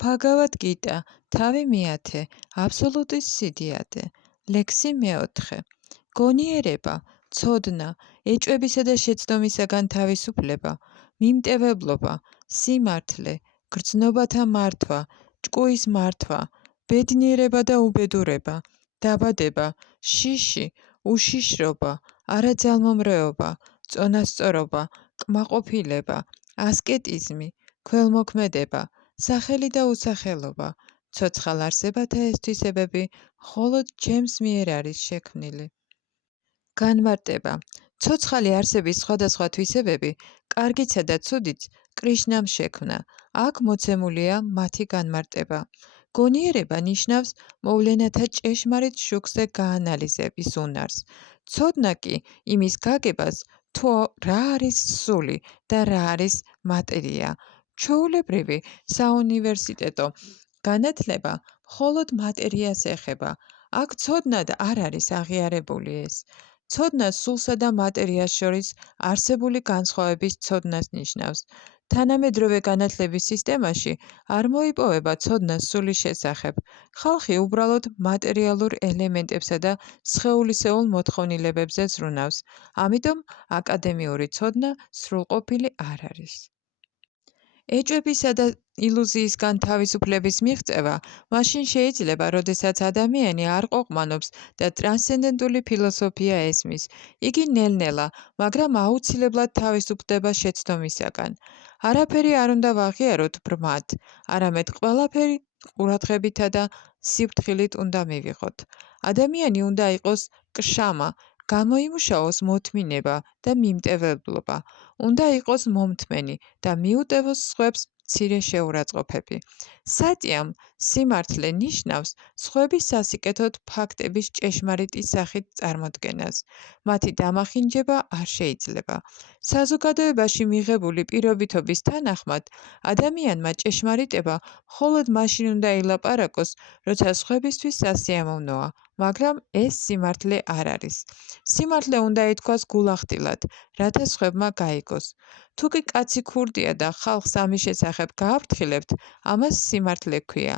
Bhagavad Gita, თავი მეათე, აბსოლუტის სიდიადე, ლექსი მეოთხე. გონიერება, ცოდნა, ეჭვებისა და შეცდომისაგან თავისუფლება, მიმტევებლობა, სიმართლე, გრძნობათა მართვა, ჭკუის მართვა, ბედნიერება და უბედურება, დაბადება, შიში, უშიშრობა, არაძალმომრეობა, წონასწორობა, კმაყოფილება, ასკეტიზმი, ქველმოქმედება, სახელი და უსახელობა, ცოცხალ არსებათა ეს თვისებები მხოლოდ ჩემს მიერ არის შექმნილი. განმარტება. ცოცხალი არსების სხვადასხვა თვისებები, კარგიცა და ცუდიც, კრიშნამ შექმნა. აქ მოცემულია მათი განმარტება. გონიერება ნიშნავს მოვლენათა ჭეშმარიტ შუქზე გაანალიზების უნარს. ცოდნა კი იმის გაგებას, თუ რა არის სული და რა არის მატერია. ჩვეულებრივი საუნივერსიტეტო განათლება მხოლოდ მატერიას ეხება. აქ ცოდნად არ არის აღიარებული ეს. ცოდნა სულსა და მატერიას შორის არსებული განსხვავების ცოდნას ნიშნავს. თანამედროვე განათლების სისტემაში არ მოიპოვება ცოდნა სულის შესახებ. ხალხი უბრალოდ მატერიალურ ელემენტებსა და სხეულისეულ მოთხოვნილებებზე ზრუნავს. ამიტომ აკადემიური ცოდნა სრულყოფილი არ არის. ეჭვებისა და ილუზიისგან თავისუფლების მიღწევა მაშინ შეიძლება, როდესაც ადამიანი არ ყოყმანობს და ტრანსცენდენტული ფილოსოფია ესმის. იგი ნელ-ნელა, მაგრამ აუცილებლად თავისუფლდება შეცდომისაგან. არაფერი არ უნდა ვაღიაროთ ბრმად, არამედ ყველაფერი ყურადღებითა და სიფრთხილით უნდა მივიღოთ. ადამიანი უნდა იყოს კშამა, გამოიმუშაოს მოთმინება და მიმტევებლობა. უნდა იყოს მომთმენი და მიუტევოს სხვებს მცირე შეურაცხყოფები. სატიამ, სიმართლე ნიშნავს სხვების სასიკეთოდ ფაქტების ჭეშმარიტი სახით წარმოდგენას. მათი დამახინჯება არ შეიძლება. საზოგადოებაში მიღებული პირობითობის თანახმად, ადამიანმა ჭეშმარიტება მხოლოდ მაშინ უნდა ილაპარაკოს, როცა სხვებისთვის სასიამოვნოა, მაგრამ ეს სიმართლე არ არის. სიმართლე უნდა ითქვას გულახდილად, რათა სხვებმა გაიგოს. თუ კი კაცი ქურდია და ხალხს ამის შესახებ გააფრთხილებთ, ამას სიმართლე ჰქვია.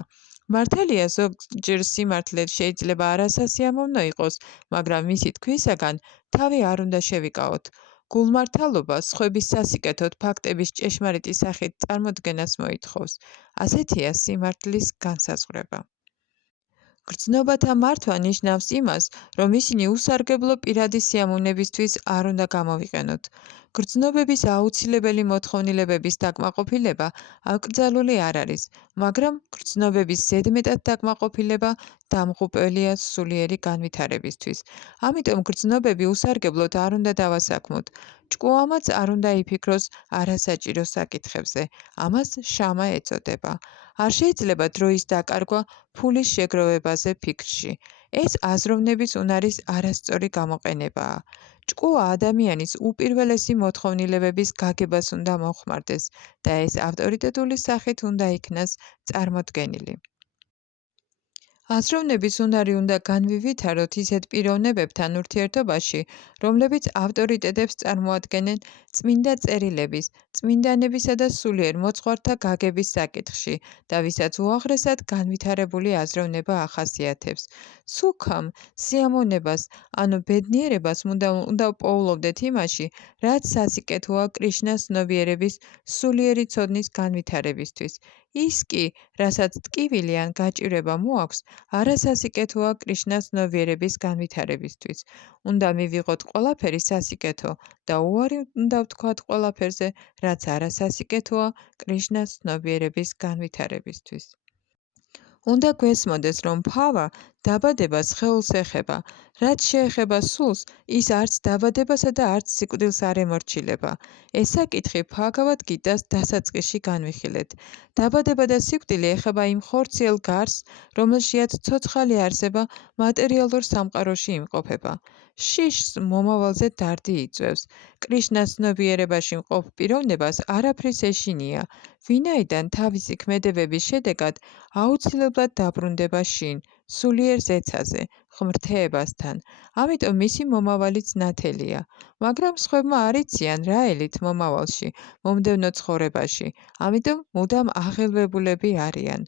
მართალია, ზოგჯერ სიმართლე შეიძლება არასასიამოვნო იყოს, მაგრამ მისი თქმისაგან თავი არ უნდა შევიკავოთ. გულმართალობა სხვების სასიკეთოდ ფაქტების ჭეშმარიტი სახით წარმოდგენას მოითხოვს. ასეთია სიმართლის განსაზღვრება. გრძნობათა მართვა ნიშნავს იმას, რომ ისინი უსარგებლო პირადი სიამოვნებისთვის არ უნდა გამოვიყენოთ. გრძნობების აუცილებელი მოთხოვნილებების დაკმაყოფილება აკრძალული არ არის, მაგრამ გრძნობების ზედმეტად დაკმაყოფილება დამღუპველია სულიერი განვითარებისთვის. ამიტომ გრძნობები უსარგებლოდ არ უნდა დავასაქმოთ. ჭკუამაც არ უნდა იფიქროს არასაჭირო საკითხებზე. ამას შამა ეწოდება. არ შეიძლება დროის დაკარგვა ფულის შეგროვებაზე ფიქრში. ეს აზროვნების უნარის არასწორი გამოყენებაა. ჭკუა ადამიანის უპირველესი მოთხოვნილებების გაგებას უნდა მოხმარდეს და ეს ავტორიტეტული სახით უნდა იქნას წარმოდგენილი. აზროვნების უნარი უნდა განვივითაროთ ისეთ პიროვნებებთან ურთიერთობაში, რომლებიც ავტორიტეტებს წარმოადგენენ წმინდა წერილების, წმინდანებისა და სულიერ მოძღვართა გაგების საკითხში და ვისაც უაღრესად განვითარებული აზროვნება ახასიათებს. სუქამ, სიამოვნებას, ანუ ბედნიერებას უნდა პოულობდეთ იმაში, რაც სასიკეთოა კრიშნას ცნობიერების სულიერი ცოდნის განვითარებისთვის. ის კი, რასაც ტკივილი ან გაჭირვება მოაქვს, არასასიკეთოა კრიშნას ცნობიერების განვითარებისთვის. უნდა მივიღოთ ყველაფერი სასიკეთო და უარი უნდა ვთქვათ ყველაფერზე, რაც არასასიკეთოა კრიშნას ცნობიერების განვითარებისთვის. უნდა გვესმოდეს, რომ ფავა დაბადებას სხეულს ეხება. რაც შეეხება სულს, ის არც დაბადებასა და არც სიკვდილს არ ემორჩილება. ეს საკითხი ბჰაგავად გიტას დასაწყისში განვიხილეთ. დაბადება და სიკვდილი ეხება იმ ხორციელ გარსს, რომელშიაც ცოცხალი არსება მატერიალურ სამყაროში იმყოფება. შიშს მომავალზე დარდი იწვევს. კრიშნას ცნობიერებაში მყოფ პიროვნებას არაფრის ეშინია, ვინაიდან თავისი ქმედებების შედეგად აუცილებლად დაბრუნდება შინ, სულიერ ზეცაზე, ღმრთეებასთან. ამიტომ მისი მომავალიც ნათელია. მაგრამ სხვებმა არ იციან, რა ელით მომავალში, მომდევნო ცხოვრებაში, ამიტომ მუდამ აღელვებულები არიან.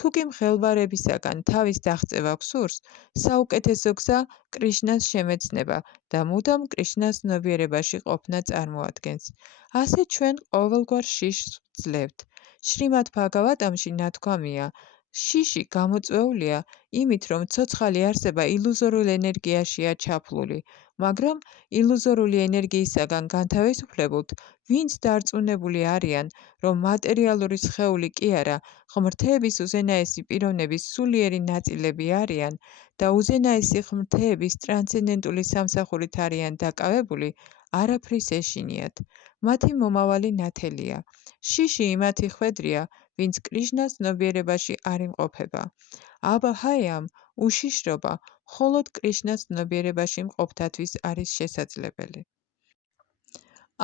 თუ კი მღელვარებისაგან თავის დაღწევა გსურს, საუკეთესო გზა კრიშნას შემეცნება და მუდამ კრიშნას ნებიერებაში ყოფნა წარმოადგენს. ასე ჩვენ ყოველგვარ შიშს ვძლევთ. შრიმად ბჰაგავატამში ნათქვამია, შიში გამოწვეულია იმით, რომ ცოცხალი არსება ილუზორულ ენერგიაშია ჩაფლული, მაგრამ ილუზორული ენერგიისაგან განთავისუფლებულთ, ვინც დარწმუნებული არიან, რომ მატერიალური სხეული კი არა, ღმრთების უზენაესი პიროვნების სულიერი ნაწილები არიან და უზენაესი ღმრთების ტრანსცენდენტული სამსახურით არიან დაკავებული, არაფრის ეშინიათ. მათი მომავალი ნათელია. შიში იმათი ხვედრია, ვინც კრიშნას ცნობიერებაში არ იმყოფება. აბჰაიამ უშიშრობა მხოლოდ კრიშნას ცნობიერებაში მყოფთათვის არის შესაძლებელი.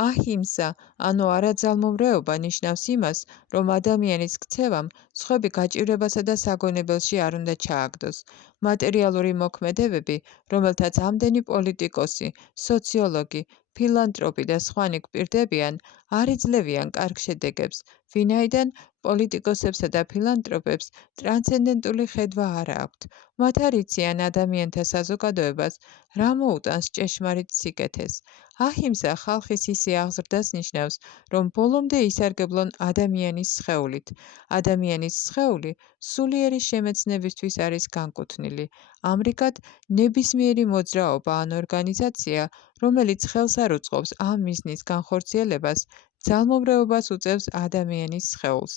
აჰიმსა, ანუ არაძალმომრეობა ნიშნავს იმას, რომ ადამიანის ქცევამ სხვები გაჭირვებასა და საგონებელში არ უნდა ჩააგდოს. მატერიალური მოქმედებები, რომელთაც ამდენი პოლიტიკოსი, სოციოლოგი, ფილანტროპი და სხვანი გვპირდებიან, არ იძლევიან კარგ შედეგებს, ვინაიდან პოლიტიკოსებსა და ფილანტროპებს ტრანსცენდენტული ხედვა არ აქვთ. მათ არ იციან ადამიანთა საზოგადოებას, რა მოუტანს ჭეშმარიტ სიკეთეს. აჰიმსა ხალხის ისე აღზრდას ნიშნავს, რომ ბოლომდე ისარგებლონ ადამიანის სხეულით. ადამიანის სხეული სულიერი შემეცნებისთვის არის განკუთვნილი. ამრიგად, ნებისმიერი მოძრაობა ან ორგანიზაცია, რომელიც ხელს არ უწყობს ამ მიზნის განხორციელებას, ძალმომრეობას უწევს ადამიანის სხეულს.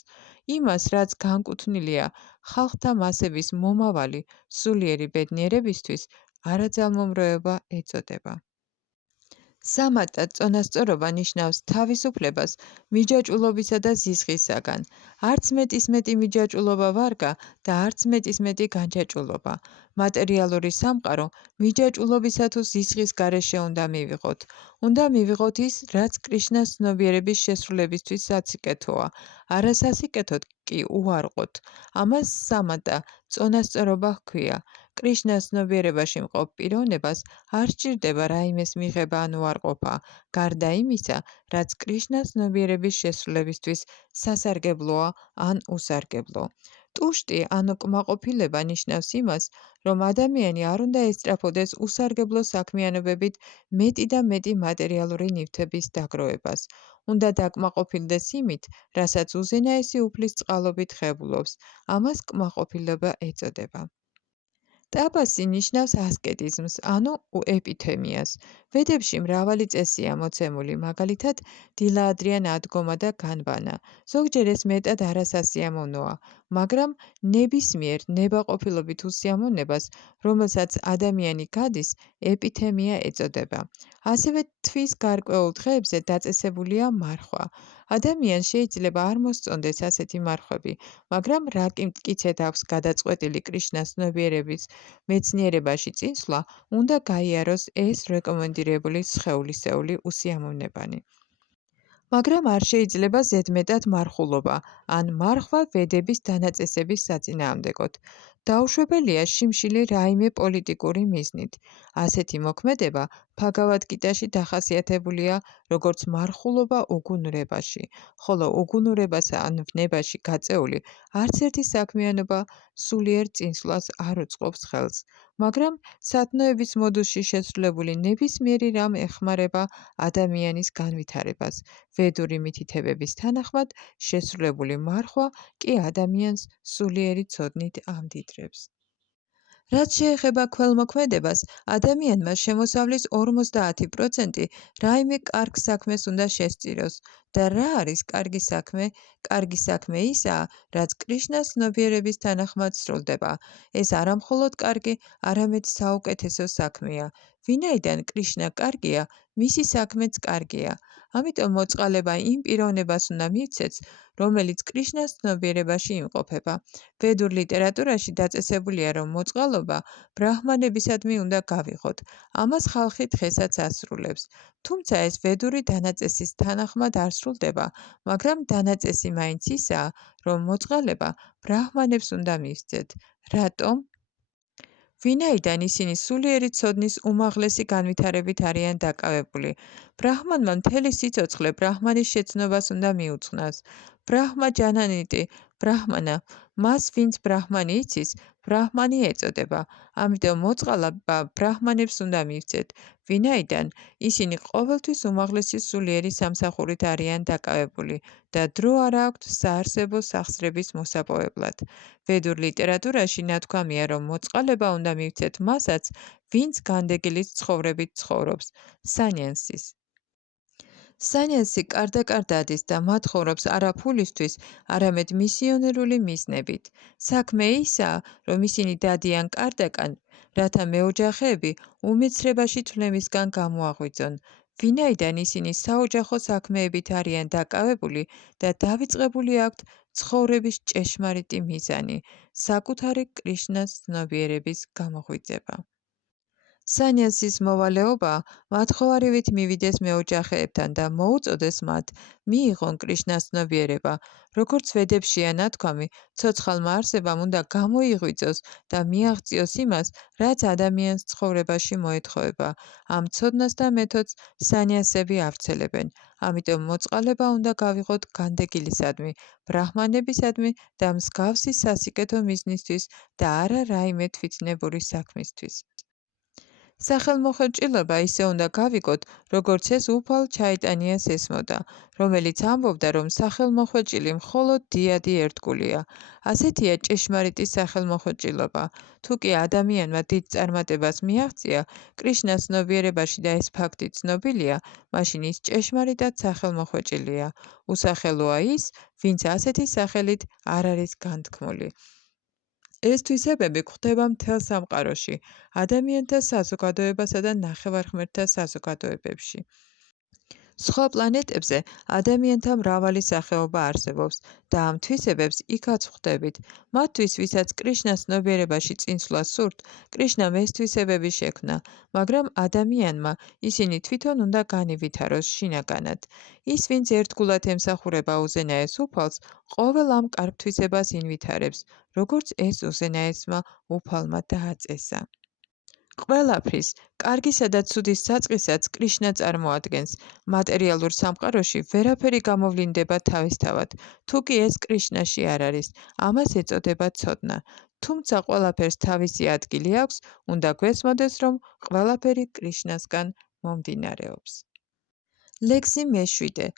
იმას, რაც განკუთვნილია ხალხთა მასების მომავალი სულიერი ბედნიერებისთვის, არაძალმომრეობა ეწოდება. სამატა წონასწორობა ნიშნავს თავისუფლებას მიჯაჭვულობისა და ზიზღისაგან. არც მეტის მეტი მიჯაჭვულობა ვარგა და არც მეტის მეტი განჯაჭვულობა. მატერიალური სამყარო მიჯაჭვულობისა თუ ზიზღის გარეშე უნდა მივიღოთ. უნდა მივიღოთ ის, რაც კრიშნას ცნობიერების შესრულებისთვის საციკეთოა, არა სასიკეთოდ კი უარყოთ. ამას სამატა წონასწორობა ჰქვია. კრიშნას ცნობიერებაში მყოფ პიროვნებას არ სჭირდება რაიმეს მიღება ან უარყოფა, გარდა იმისა, რაც კრიშნას ცნობიერების შესრულებისთვის სასარგებლოა ან უსარგებლო. ტუშტი ანუ კმაყოფილება ნიშნავს იმას, რომ ადამიანი არ უნდა ესწრაფოდეს უსარგებლო საქმიანობებით მეტი და მეტი მატერიალური ნივთების დაგროვებას. უნდა დაკმაყოფილდეს იმით, რასაც უზენაესი უფლის წყალობით ღებულობს. ამას კმაყოფილება ეწოდება. ტაპასი ნიშნავს ასკეტიზმს, ანუ ეპითემიას. ვედებში მრავალი წესია მოცემული, მაგალითად, დილაადრიან ადგომა და განბანა. ზოგჯერ ეს მეტად არასასიამოვნოა, მაგრამ ნებისმიერ ნებაყოფილობით უსიამოვნებას, რომელსაც ადამიანი გადის, ეპითემია ეწოდება. ასევე თვის გარკვეულ დღეებზე დაწესებულია მარხვა. ადამიანს შეიძლება არ მოსწონდეს ასეთი მარხვები, მაგრამ რა კი მტკიცედ აქვს გადაწყვეტილი კრიშნას ცნობიერების მეცნიერებაში წინსვლა, უნდა გაიაროს ეს რეკომენდირებული სხეულისეული უსიამოვნებანი. მაგრამ არ შეიძლება ზედმეტად მარხულობა, ან მარხვა ვედების დანაწესების საწინააღმდეგოდ. დაუშვებელია შიმშილი რაიმე პოლიტიკური მიზნით. ასეთი მოქმედება ბჰაგავად-გიტაში დახასიათებულია როგორც მარხულობა უგუნურებაში, ხოლო უგუნურებასა ან ვნებაში გაწეული არც ერთი საქმიანობა სულიერ წინსვლას არ უწყობს ხელს. მაგრამ სათნოების მოდულში შესრულებული ნებისმიერი რამ ეხმარება ადამიანის განვითარებას. ვედური მითითებების თანახმად, შესრულებული მარხვა კი ადამიანს სულიერი ცოდნით ამდიდრებს. რაც შეეხება ქველმოქმედებას, ადამიანმა შემოსავლის 50% რაიმე კარგ საქმეს უნდა შესწიროს. და რა არის კარგი საქმე? კარგი საქმე ისაა, რაც კრიშნას ცნობიერების თანახმად სრულდება. ეს არა მხოლოდ კარგი, არამედ საუკეთესო საქმეა. ვინაიდან კრიშნა კარგია, მისი საქმეც კარგია. ამიტომ მოწყალება იმ პიროვნებას უნდა მივცეც, რომელიც კრიშნას ცნობიერებაში იმყოფება. ვედურ ლიტერატურაში დაწესებულია, რომ მოწყალობა ბრაჰმანებისადმი უნდა გავიღოთ. ამას ხალხი დღესაც ასრულებს. თუმცა ეს ვედური დანაწესის თანახმად არ სრულდება, მაგრამ დანაწესი მაინც ისაა, რომ მოწყალება ბრაჰმანებს უნდა მივსცეთ. რატომ? ვინაიდან ისინი სულიერი ცოდნის უმაღლესი განვითარებით არიან დაკავებული. ბრაჰმანმა მთელი სიცოცხლე ბრაჰმანის შეცნობას უნდა მიუძღვნას. ბრაჰმა ჯანანიტი, ბრაჰმანა, მას ვინც ბრაჰმანი იცის, ბრაჰმანი ეწოდება. ამიტომ მოწყალება ბრაჰმანებს უნდა მივცეთ, ვინაიდან ისინი ყოველთვის უმაღლესი სულიერი სამსახურით არიან დაკავებული და დრო არ აქვთ საარსებო სახსრების მოსაპოვებლად. ვედურ ლიტერატურაში ნათქვამია, რომ მოწყალება უნდა მივცეთ მასაც, ვინც განდეგილის ცხოვრებით ცხოვრობს, სანიანსის. სანიანსი კარდაკარ დადის და მათ ცხოვრობს არა ფულისთვის, არამედ მისიონერული მიზნებით. საქმე ისაა, რომ ისინი დადიან კარდაკან, რათა მეოჯახეები უმეცრებაში თვლემისგან გამოაღვიძონ. ვინაიდან ისინი საოჯახო საქმეებით არიან დაკავებული და დავიწყებული აქვთ ცხოვრების ჭეშმარიტი მიზანი, საკუთარი კრიშნას ცნობიერების გამოღვიძება. სანიანსის მოვალეობა მათხოვარივით მივიდეს მეოჯახეებთან და მოუწოდეს მათ მიიღონ კრიშნას ცნობიერება. როგორც ვედებშია ნათქვამი, ცოცხალმა არსებამ უნდა გამოიღვიძოს და მიაღწიოს იმას, რაც ადამიანს ცხოვრებაში მოეთხოვება. ამ ცოდნას და მეთოდს სანიანსები ავრცელებენ. ამიტომ მოწყალება უნდა გავიღოთ განდეგილისადმი, ბრაჰმანებისადმი და მსგავსი სასიკეთო მიზნისთვის და არა რაიმე თვითნებური საქმისთვის. სახელმოხვეჭილობა ისე უნდა გავიგოთ, როგორც ეს უფალ ჩაიტანიას ესმოდა, რომელიც ამბობდა, რომ სახელმოხვეჭილი მხოლოდ დიადი ერთგულია. ასეთია ჭეშმარიტი სახელმოხვეჭილობა. თუ კი ადამიანმა დიდ წარმატებას მიაღწია კრიშნას ცნობიერებაში და ეს ფაქტი ცნობილია, მაშინ ის ჭეშმარიტად სახელმოხვეჭილია. უსახელოა ის, ვინც ასეთი სახელით არ არის განთქმული. ეს თვისებები გვხვდება მთელ სამყაროში, ადამიანთა საზოგადოებასა და ნახევარღმერთთა საზოგადოებებში. სხვა პლანეტებზე ადამიანთა მრავალი სახეობა არსებობს და ამ თვისებებს იქაც ვხვდებით. მათთვის, ვისაც კრიშნას ცნობიერებაში წინსვლა სურთ, კრიშნამ ეს თვისებები შექმნა, მაგრამ ადამიანმა ისინი თვითონ უნდა განივითაროს შინაგანად. ის, ვინც ერთგულად ემსახურება უზენაეს უფალს, ყოველ ამ კარგ თვისებას ინვითარებს, როგორც ეს უზენაესმა უფალმა დააწესა. ყველაფრის, კარგისა და ცუდის საწყისად კრიშნა წარმოადგენს. მატერიალურ სამყაროში ვერაფერი გამოვლინდება თავისთავად. თუ კი ეს კრიშნაში არ არის, ამას ეწოდება ცოდნა. თუმცა ყველაფერს თავისი ადგილი აქვს, უნდა გვესმოდეს, რომ ყველაფერი კრიშნასგან მომდინარეობს. ლექსი მე-7.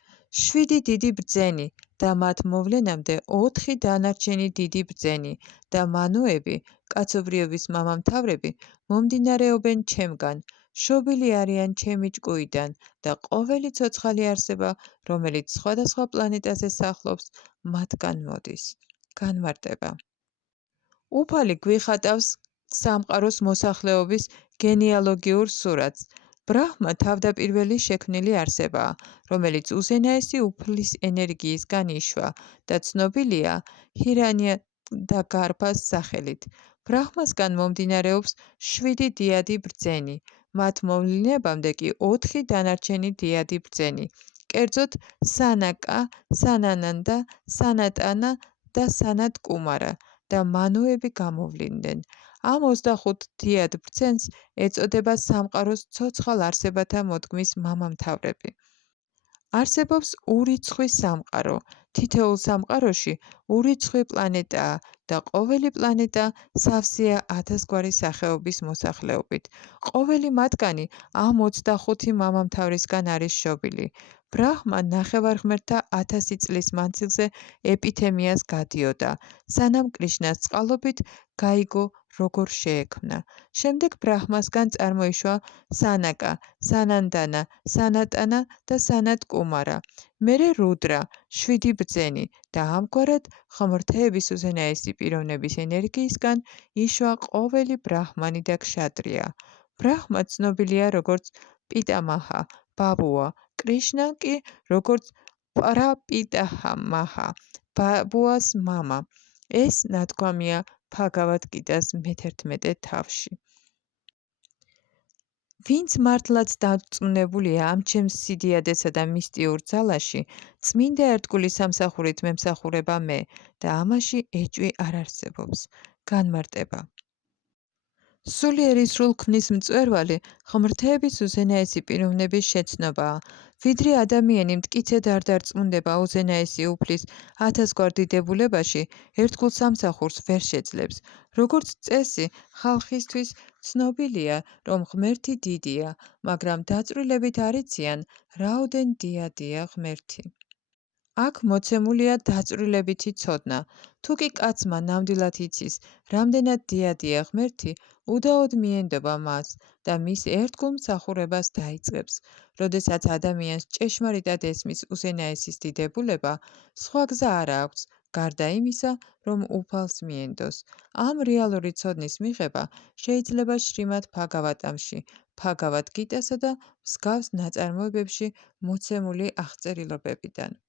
7 დიდი ბრძენი და მათ მოვლენამდე 4 დანარჩენი დიდი ბრძენი და მანუები, კაცობრიობის მამამთავრები, მომდინარეობენ ჩემგან, შობილი არიან ჩემი ჭკუიდან და ყოველი ცოცხალი არსება, რომელიც სხვადასხვა პლანეტაზე სახლობს, მათგან მოდის. განმარტება. უფალი გვიხატავს სამყაროს მოსახლეობის გენეალოგიურ სურათს. ბრაჰმა თავდაპირველი შექმნილი არსებაა, რომელიც უზენაესი უფლის ენერგიისგან იშვა და ცნობილია ჰირანია და გარბას სახელით. ბრაჰმასგან მომდინარეობს 7 დიადი ბრძენი, მათ მოვლენებამდე კი 4 დანარჩენი დიადი ბრძენი. კერძოდ, სანაკა, სანანანდა, სანატანა და სანატ კუმარა და მანუები გამოვლინდნენ. ამ 25 დიად ბრძენს ეწოდება სამყაროს ცოცხალ არსებათა მოდგმის მამამთავრები. არსებობს ურიცხვი სამყარო. თითოეულ სამყაროში ურიცხვი პლანეტაა და ყოველი პლანეტა სავსეა 1000 გვარი სახეობის მოსახლეობით. ყოველი მათგანი ამ 25 მამამთავრისგან არის შობილი. ბრაჰმა ნახევარღმერთთა 1000 წლის მანძილზე ეპითემიას გადიოდა, სანამ კრიშნას წყალობით გაიგო, როგორ შეექმნა. შემდეგ ბრაჰმასგან წარმოიშვა სანაკა, სანანდანა, სანატანა და სანატ კუმარა. მერე რუდრა, 7 ბრძენი და ამგვარად ღმრთების უზენაესი პიროვნების ენერგიისგან იშვა ყოველი ბრაჰმანი და ქშატრია. ბრაჰმა ცნობილია როგორც პიტამაჰა, ბაბუა, კრიშნა კი როგორც პრაპიტაჰამაჰა, ბაბუას მამა. ეს ნათქვამია ბჰაგავად გიტას მე-11 თავში. ვინც მართლაც დარწმუნებულია ამ ჩემს სიდიადესა და მისტიურ ძალაში, წმინდა ერთგული სამსახურით მემსახურება მე და ამაში ეჭვი არ არსებობს. განმარტება. სულიერი სრულქმნის მწვერვალი ღმრთების უზენაესი პიროვნების შეცნობაა. ვიდრე ადამიანი მტკიცედ არ დარწმუნდება უზენაესი უფლის ათასგვარ დიდებულებაში, ერთგულ სამსახურს ვერ შეძლებს. როგორც წესი, ხალხისთვის ცნობილია, რომ ღმერთი დიდია, მაგრამ დაწვრილებით არ იციან, რაოდენ დიადია ღმერთი. აქ მოცემულია დაწვრილებითი ცოდნა. თუ კი კაცმა ნამდვილად იცის, რამდენად დიადია ღმერთი, უდაოდ მიენდობა მას და მის ერთგულ მსახურებას დაიწყებს. როდესაც ადამიანს ჭეშმარიტად ესმის უზენაესის დიდებულება, სხვა გზა არ აქვს, გარდა იმისა, რომ უფალს მიენდოს. ამ რეალური ცოდნის მიღება შეიძლება შრიმად භაგავატამში, ბჰაგავად გიტასა და მსგავს ნაწარმოებებში მოცემული აღწერილობებიდან.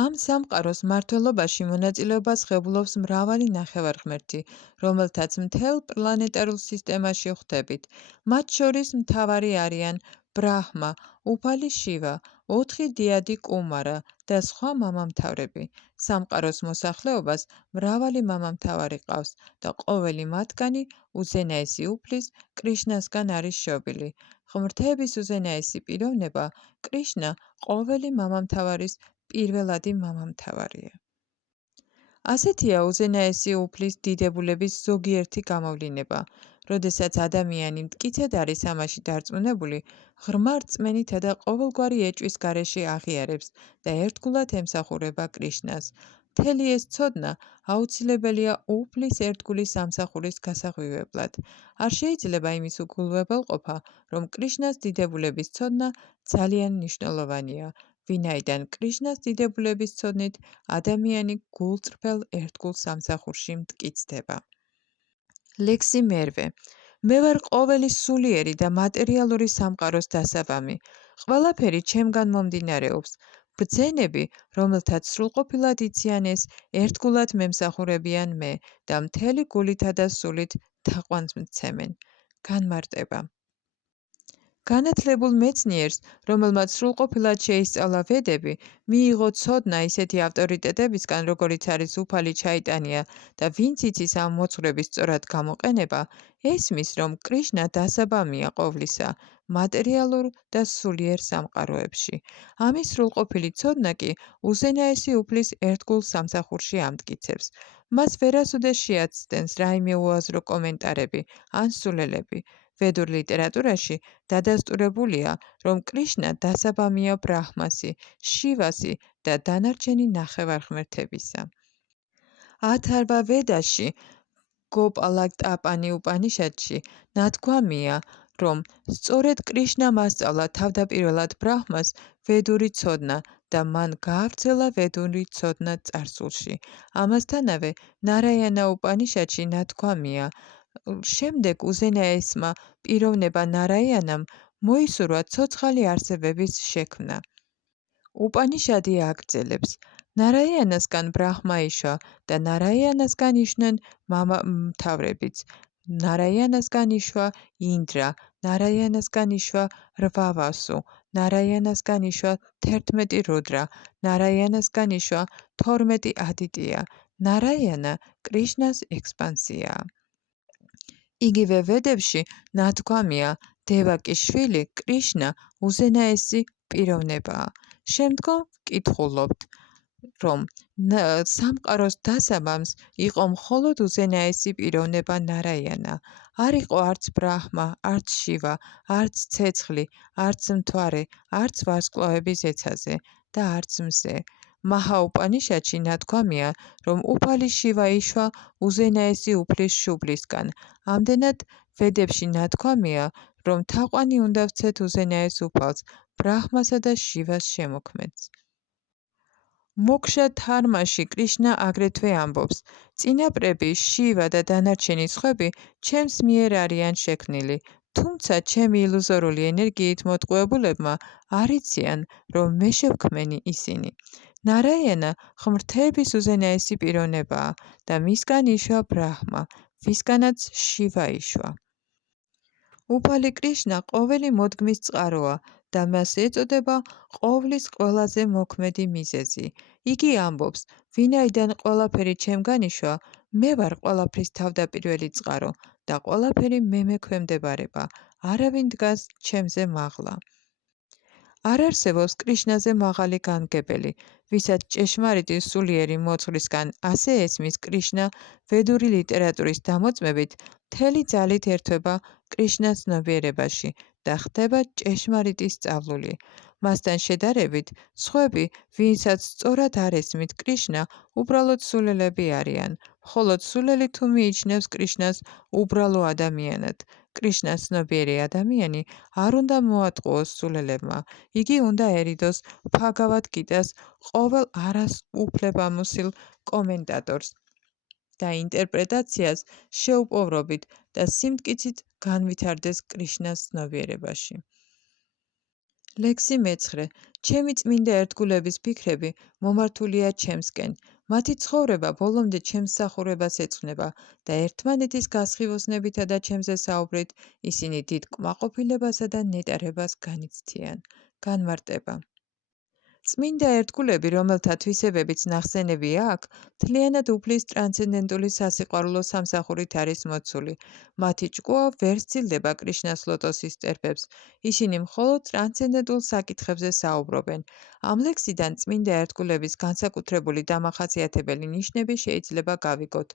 ამ სამყაროს მმართველობაში მონაწილეობას ღებულობს მრავალი ნახევარღმერთი, რომელთაც მთელ პლანეტარულ სისტემაში ვხვდებით. მათ შორის მთავარი არიან ბრაჰმა, უფალი შივა, 4 დიადი კუმარა და სხვა მამამთავრები. სამყაროს მოსახლეობას მრავალი მამამთავარი ყავს და ყოველი მათგანი უზენაესი უფლის კრიშნასგან არის შობილი. ღმრთების უზენაესი პიროვნება კრიშნა ყოველი მამამთავარის პირველადი მამამთავარია. ასეთია უზენაესი უფლის დიდებულების ზოგიერთი გამოვლინება. როდესაც ადამიანი მტკიცედ არის ამაში დარწმუნებული, ღრმა რწმენითა და ყოველგვარი ეჭვის გარეშე აღიარებს და ერთგულად ემსახურება კრიშნას. მთელი ეს ცოდნა აუცილებელია უფლის ერთგული სამსახურის გასაღვივებლად. არ შეიძლება იმის უგულვებელყოფა, რომ კრიშნას დიდებულების ცოდნა ძალიან მნიშვნელოვანია. ვინაიდან კრიშნას დიდებულების ცოდნით ადამიანი გულწრფელ ერთგულ სამსახურში მტკიცდება. ლექსი მერვე. მე ვარ ყოველი სულიერი და მატერიალური სამყაროს დასაბამი. ყველაფერი ჩემგან მომდინარეობს. ბრძენები, რომელთაც სრულყოფილად იციან ეს, ერთგულად მემსახურებიან მე და მთელი გულითა და სულით თაყვანს მცემენ. განმარტება. განათლებულ მეცნიერს, რომელმაც სრულყოფილად შეისწავლა ვედები, მიიღო ცოდნა ისეთი ავტორიტეტებისგან, როგორიც არის უფალი ჩაიტანია და ვინც იცის ამ მოძღვრების სწორად გამოყენება, ესმის, რომ კრიშნა დასაბამია ყოვლისა, მატერიალურ და სულიერ სამყაროებში. ამის სრულყოფილი ცოდნა კი უზენაესი უფლის ერთგულ სამსახურში ამტკიცებს. მას ვერასოდეს შეაცდენს რაიმე უაზრო კომენტარები ან სულელები. ვედურ ლიტერატურაში დადასტურებულია, რომ კრიშნა დასაბამია ბრაჰმასი, შივასი და დანარჩენი ნახევარღმერთებისა. ათარვა ვედაში, გოპალატაპანი უპანიშადში ნათქვამია, რომ სწორედ კრიშნამ ასწავლა თავდაპირველად ბრაჰმას ვედური ცოდნა და მან გაავრცელა ვედური ცოდნა წარსულში. ამასთანავე, ნარაიანა უპანიშადში ნათქვამია, შემდეგ უზენაესმა პიროვნება ნარაიანამ მოისურვა ცოცხალი არსებების შექმნა. უპანიშადი აგრძელებს. ნარაიანასგან ბრაჰმა იშვა და ნარაიანასგან იშვნენ მამამთავრებიც. ნარაიანასგან იშვა ინდრა, ნარაიანასგან იშვა რვავასუ, ნარაიანასგან იშვა 11 რუდრა, ნარაიანასგან იშვა 12 ადიტია. ნარაიანა კრიშნას ექსპანსიაა. იგივე ვედებში ნათქვამია, დევაკის შვილი კრიშნა უზენაესი პიროვნებაა. შემდგომ ვკითხულობთ, რომ სამყაროს დასაბამს იყო მხოლოდ უზენაესი პიროვნება ნარაიანა. არ იყო არც ბრაჰმა, არც შივა, არც ცეცხლი, არც მთვარე, არც ვარსკვლავების ეცაზე და არც მზე. მაჰა უპანიშადში ნათქვამია, რომ უფალი შივა იშვა უზენაესი უფლის შუბლისგან. ამდენად ვედებში ნათქვამია, რომ თაყვანი უნდა ვცეთ უზენაეს უფალს, ბრაჰმასა და შივას შემოქმედს. მოკშა თარმაში კრიშნა აგრეთვე ამბობს, წინაპრები, შივა და დანარჩენი სხვები ჩემს მიერ არიან შექმნილი, თუმცა ჩემი ილუზორული ენერგიით მოტყუებულებმა არ იციან, რომ მე შევქმენი ისინი. ნარაიანა ღმრთების უზენაესი პიროვნებაა და მისგან იშვა ბრაჰმა, ვისგანაც შივა იშვა. უფალი კრიშნა ყოველი მოდგმის წყაროა და მას ეწოდება ყოვლის ყველაზე მოქმედი მიზეზი. იგი ამბობს, ვინაიდან ყველაფერი ჩემგან იშვა, მე ვარ ყველაფრის თავდაპირველი წყარო და ყველაფერი მე მექვემდებარება, არავინ დგას ჩემზე მაღლა. არ არსებობს კრიშნაზე მაღალი განმგებელი, ვისაც ჭეშმარიტი სულიერი მოძღვრისგან ასე ესმის კრიშნა ვედური ლიტერატურის დამოწმებით, მთელი ძალით ერთვება კრიშნას ცნობიერებაში და ხდება ჭეშმარიტი სწავლული. მასთან შედარებით, სხვები, ვინცაც სწორად არ ესმით კრიშნა, უბრალოდ სულელები არიან, მხოლოდ სულელი თუ მიიჩნევს კრიშნას უბრალო ადამიანად. კრიშნას ცნობიერი ადამიანი არ უნდა მოატყუოს სულელებმა. იგი უნდა ერიდოს ბჰაგავად გიტას ყოველ არას უფლებამოსილ კომენტატორს და ინტერპრეტაციას შეუპოვრობით და სიმტკიცით განვითარდეს კრიშნას ცნობიერებაში. ლექსი მეცხრე. ჩემი წმინდა ერთგულების ფიქრები მომართულია ჩემსკენ. მათი ცხოვრება ბოლომდე ჩემს მსახურებას ეძღვნება და ერთმანეთის გასხივოსნებითა და ჩემზე საუბრით ისინი დიდ კმაყოფილებასა და ნეტარებას განიცდიან. განმარტება. წმინდა ერთგულები, რომელთა თვისებებიც ნახსენებია აქ, მთლიანად უფლის ტრანსცენდენტული სასიყვარულო სამსახურით არის მოცული. მათი ჭკუა ვერ სცილდება კრიშნას ლოტოსის წერფებს. ისინი მხოლოდ ტრანსცენდენტულ საკითხებზე საუბრობენ. ამ ლექსიდან წმინდა ერთგულების განსაკუთრებული დამახასიათებელი ნიშნები შეიძლება გავიგოთ.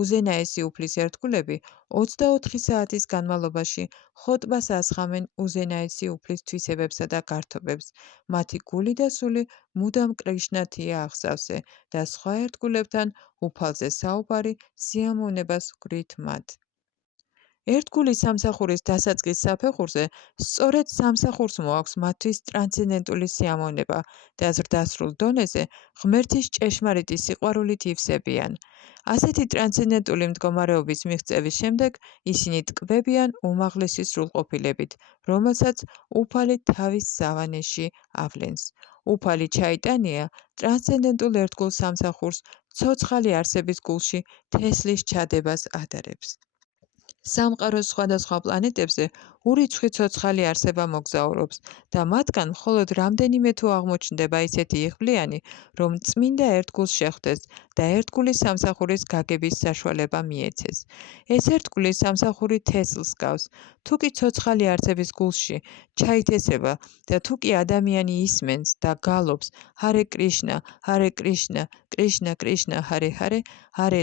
უზენაესი უფლის ერთგულები 24 საათის განმავლობაში ხოტბას ასხამენ უზენაესი უფლის თვისებებსა და გართობებს. მათი გული და სული მუდამ კრიშნათია აღსავსე და სხვა ერთგულებთან უფალზე საუბარი სიამოვნებას ჰგვრით მათ. ერთგულის სამსახურის დასაწყის საფეხურზე სწორედ სამსახურს მოაქვს მათთვის ტრანსცენდენტული სიამოვნება და ზრდასრულ დონეზე ღმერთის ჭეშმარიტი სიყვარულით ივსებიან. ასეთი ტრანსცენდენტული მდგომარეობის მიღწევის შემდეგ ისინი ტკბებიან უმაღლესი სრულყოფილებით, რომელსაც უფალი თავის სავანეში ავლენს. უფალი ჩაიტანია ტრანსცენდენტულ ერთგულ სამსახურს ცოცხალი არსების გულში თესლის ჩადებას ადარებს. სამყაროს სხვადასხვა პლანეტებზე ურიცხვი ცოცხალი არსება მოგზაურობს და მათგან მხოლოდ რამდენიმე თუ აღმოჩნდება ისეთი იღბლიანი, რომ წმინდა ერთგულს შეხვდეს და ერთგულის სამსახურის გაგების საშუალება მიეცეს. ეს ერთგულის სამსახური თესლს გავს. თუ კი ცოცხალი არსების გულში ჩაითესება და თუ კი ადამიანი ისმენს და გალობს ჰარე კრიშნა, კრიშნა კრიშნა, ჰარე ჰარე, ჰარე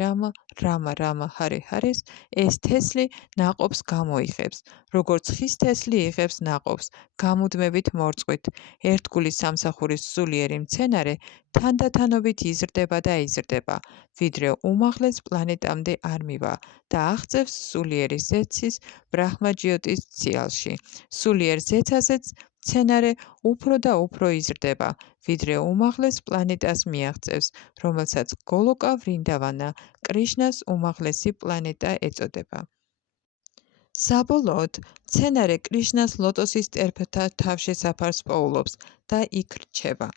რამა, რამა რამა, ჰარე ჰარეს, ეს თესლი ნაყოფს გამოიღებს. როგორც ხის თესლი იღებს ნაყოფს, გამუდმებით მორწყვით. ერთგულის სამსახურის სულიერი მცენარე თანდათანობით იზრდება და იზრდება, ვიდრე უმაღლეს პლანეტამდე არ მივა და აღწევს სულიერი ზეცის ბრაჰმაჯიოტის ციალში. სულიერ ზეცაზეც მცენარე უფრო და უფრო იზრდება, ვიდრე უმაღლეს პლანეტას მიაღწევს, რომელსაც გოლოკა ვრინდავანა, კრიშნას უმაღლესი პლანეტა ეწოდება. საბოლოოდ, მცენარე კრიშნას ლოტოსის წერფთა თავშესაფარს პოულობს და იქ რჩება.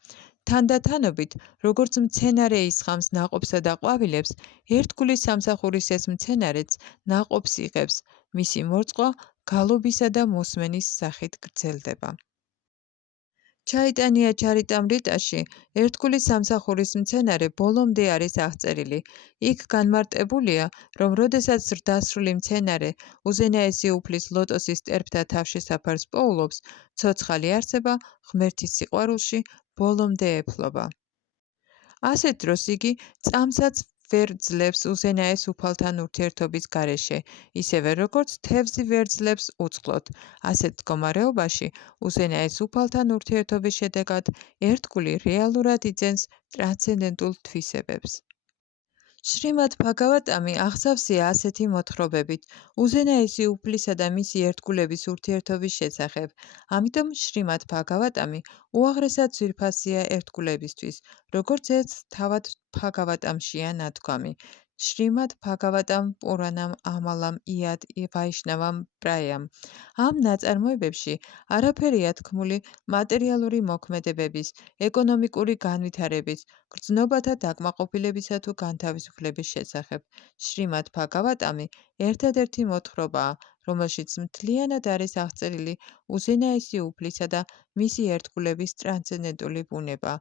თანდათანობით, როგორც მცენარე ისხამს ნაყოფსა და ყვავილებს, ერთგულის სამსახურის ეს მცენარეც ნაყოფს იღებს, მისი მორწყვა გალობისა და მოსმენის სახით გრძელდება. ჩაიტანია ჩარიტამრიტაში ერთგულის სამსახურის მცენარე ბოლომდე არის აღწერილი. იქ განმარტებულია, რომ როდესაც ზრდასრული მცენარე უზენაესი უფლის ლოტოსის წერფთა თავშესაფარს პოულობს, ცოცხალი არსება ღმერთის სიყვარულში ბოლომდე ეფლობა. ასეთ დროს იგი წამსაც ვერ ძლებს უზენაეს უფალთან ურთიერთობის გარეშე, ისევე როგორც თევზი ვერ ძლებს უწყლოდ. ასეთ მდგომარეობაში უზენაეს უფალთან ურთიერთობის შედეგად ერთგული რეალურად იძენს ტრანსცენდენტულ თვისებებს. შრიმად ბჰაგავატამი აღსავსეა ასეთი მოთხრობებით უზენაესი უფლისა და მისი ერთგულების ურთიერთობის შესახებ. ამიტომ შრიმად ბჰაგავატამი უაღრესად ძვირფასია ერთგულებისთვის, როგორც ერთ თავად ბჰაგავატამშია ნათქვამი. შრიმად ბჰაგავატამ პურანამ ამალამ იად ვაიშნავამ პრაიამ. ამ ნაწარმოებებში არაფერია თქმული მატერიალური მოქმედებების, ეკონომიკური განვითარების, გრძნობათა დაკმაყოფილებისა თუ განთავისუფლების შესახებ. შრიმად ბჰაგავატამი ერთადერთი მოთხრობაა, რომელშიც მთლიანად არის აღწერილი უზენაესი უფლისა და მისი ერთგულების ტრანსცენდენტული ბუნება.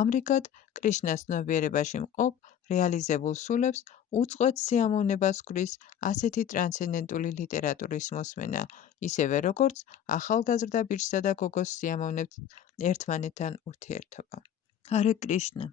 ამრიგად, კრიშნას ცნობიერებაში მყოფ რეალიზებულ სულებს უწყვეტ სიამოვნებას ჰქრის ასეთი ტრანსცენდენტული ლიტერატურის მოსმენა, ისევე როგორც ახალგაზრდა ბიჭსა და გოგოს სიამოვნებთ ერთმანეთთან ურთიერთობა. ჰარე კრიშნა.